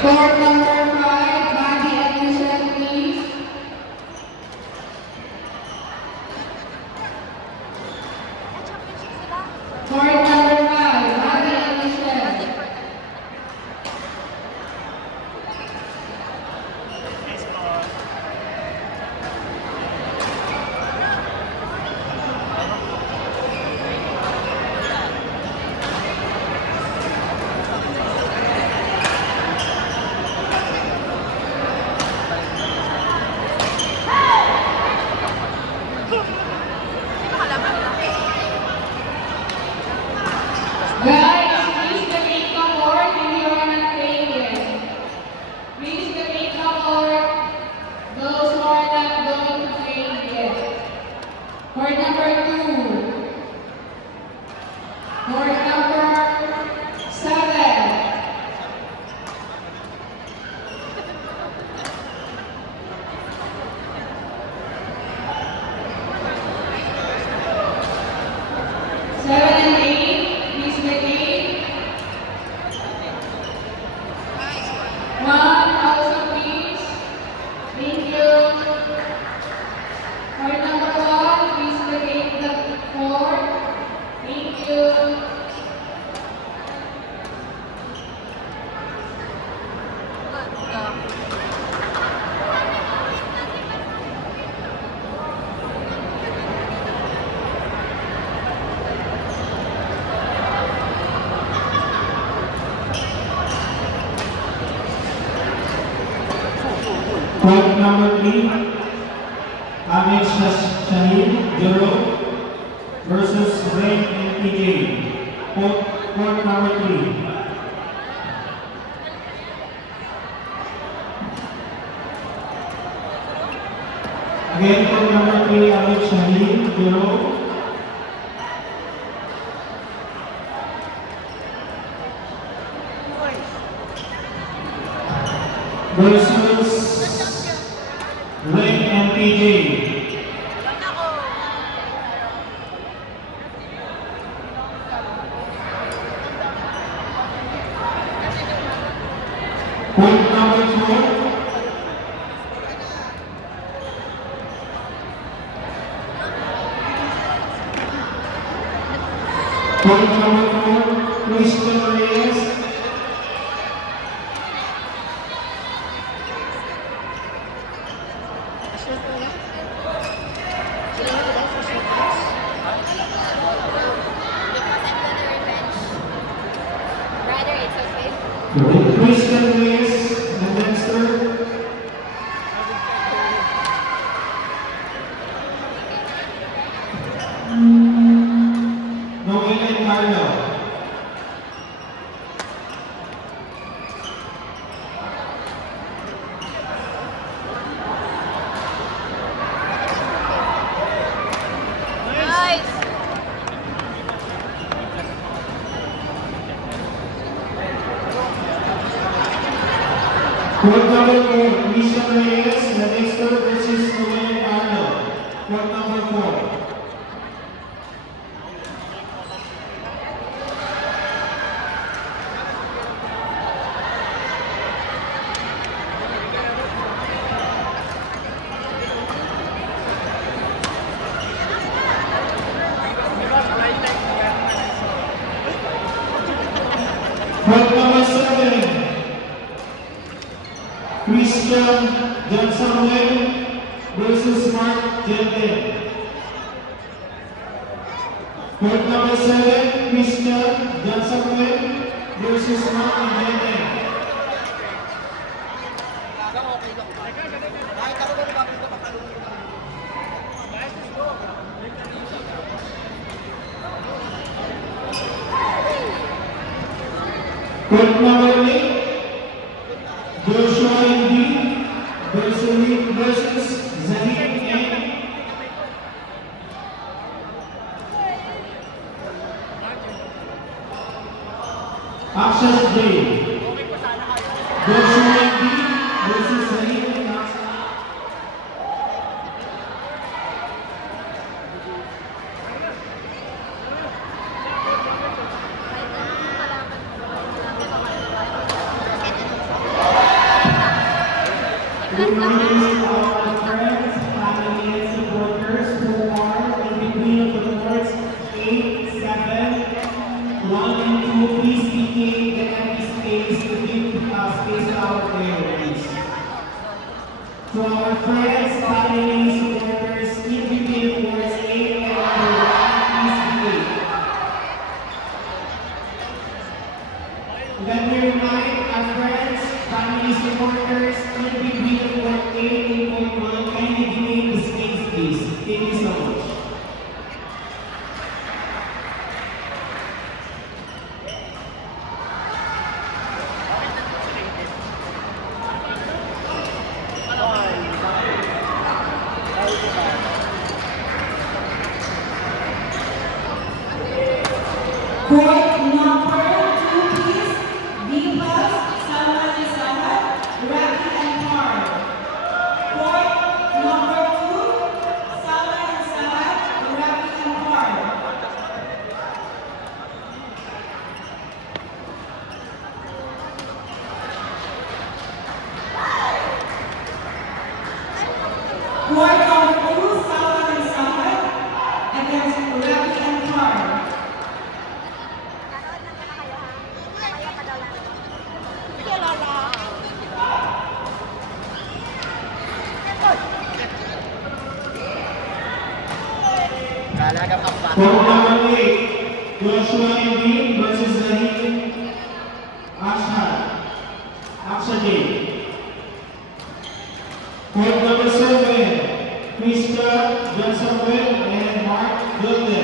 Court number 5, Body and Michelle, please. Court number 5, Body and Michelle. Guys, please vacate the court if you are not playing yet. Please vacate the court, those who are not going to play yet. Court number 2. Court number 7. Seven and 8, please vacate. 1 also, please. Thank you. Court number 1, please vacate the court. Thank you. Court number 3, Ahmed Shahid Juro versus Rain and PJ. Court number 3. Again, court number 3, Ahmed Shahid Juro versus Rain and PJ. Point number 4. Point number 4, Crystal Reyes. Crystal Reyes and Dexter. Noel and Carlo. Court number 4, Crystal Reyes and Dexter versus Noel and Carlo. Court number 4. Court number 7, Christian John Samuel versus Mark Jensen. Court number 7, Christian John Samuel versus Mark Jensen. Court number 8, Joshua Indy versus Zahid N. Akshas J. Joshua Indy versus Zahid N. reminders to all our friends, family, and supporters who are in between of the courts 8, 7, 1, and 2. Please vacate the empty space to give space to our player, please. To our friends, family, supporters in between of courts 8 and 1, please vacate. Let me remind our friends, family, supporters in between of court 8 and court 1, kindly vacate the space, please. Thank you so much. Court number 2, please. Deepas, Salman Isahat, Rocky and Carl. Court number 2, Salman Isahat, Rocky and Carl. Court number 2, Salman Isahat against Rocky and Carl. Court number 8, Joshua Embiid versus Zahid Akshade. Court number 7, Krista Johnson and Mark Gilden.